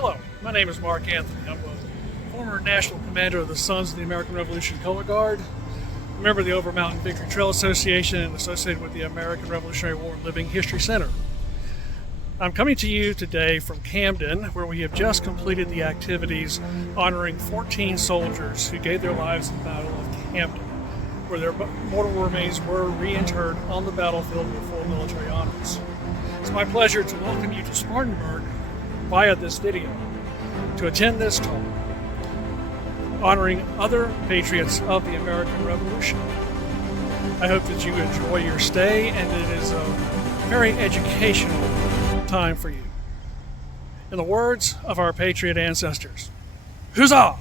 Hello, my name is Mark Anthony. I'm a former National Commander of the Sons of the American Revolution Color Guard, a member of the Over Mountain Victory Trail Association, and associated with the American Revolutionary War Living History Center. I'm coming to you today from Camden, where we have just completed the activities honoring 14 soldiers who gave their lives in the Battle of Camden, where their mortal remains were reinterred on the battlefield with full military honors. It's my pleasure to welcome you to Spartanburg via this video to attend this talk honoring other patriots of the American Revolution. I hope that you enjoy your stay and it is a very educational time for you. In the words of our patriot ancestors, huzzah!